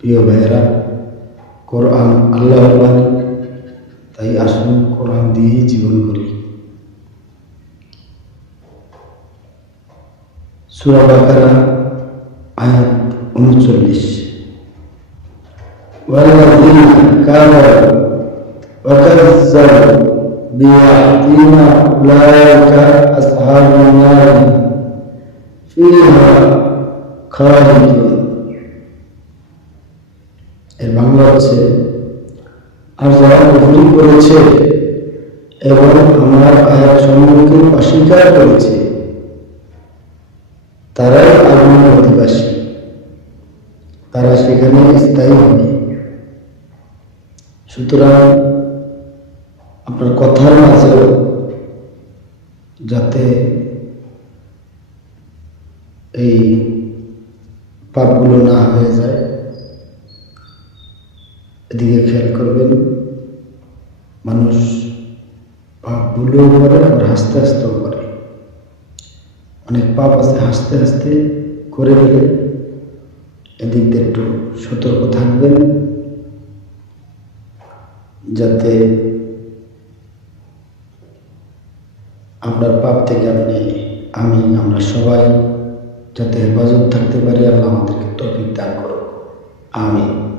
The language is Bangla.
প্রিয় ভাইয়েরা, কোরআন আল্লাহর বাণী, তাই আসুন কোরআন দিয়েই জীবন করি। সূরা বাকারা আয়াত ৩৯। ওয়াল্লাযীনা কাফারু ওয়া কাযযাবু বিআয়াতিনা উলাইকা আসহাবুন নার ফিহা খালিদুন। এর বাংলা হচ্ছে, আর যারা কুফরি করেছে এবং আমার আয়াত সমূহকে অস্বীকার করেছে তারাই আগুনের অধিবাসী, তারা সেখানে স্থায়ী হবে। সুতরাং আপনার কথার মাঝেও যাতে এই পাপগুলো না হয়ে যায়, এদিকে খেয়াল করবেন। মানুষ পাপ ভুলেও করে, আবার হাসতে হাসতেও করে। অনেক পাপ আছে হাসতে হাসতে করে ফেলে, এদিক দিয়ে একটু সতর্ক থাকবেন, যাতে আপনার পাপ থেকে আমরা সবাই যাতে হেফাজত থাকতে পারি। আল্লাহ আমাদেরকে তৌফিক দান করুন। আমিন।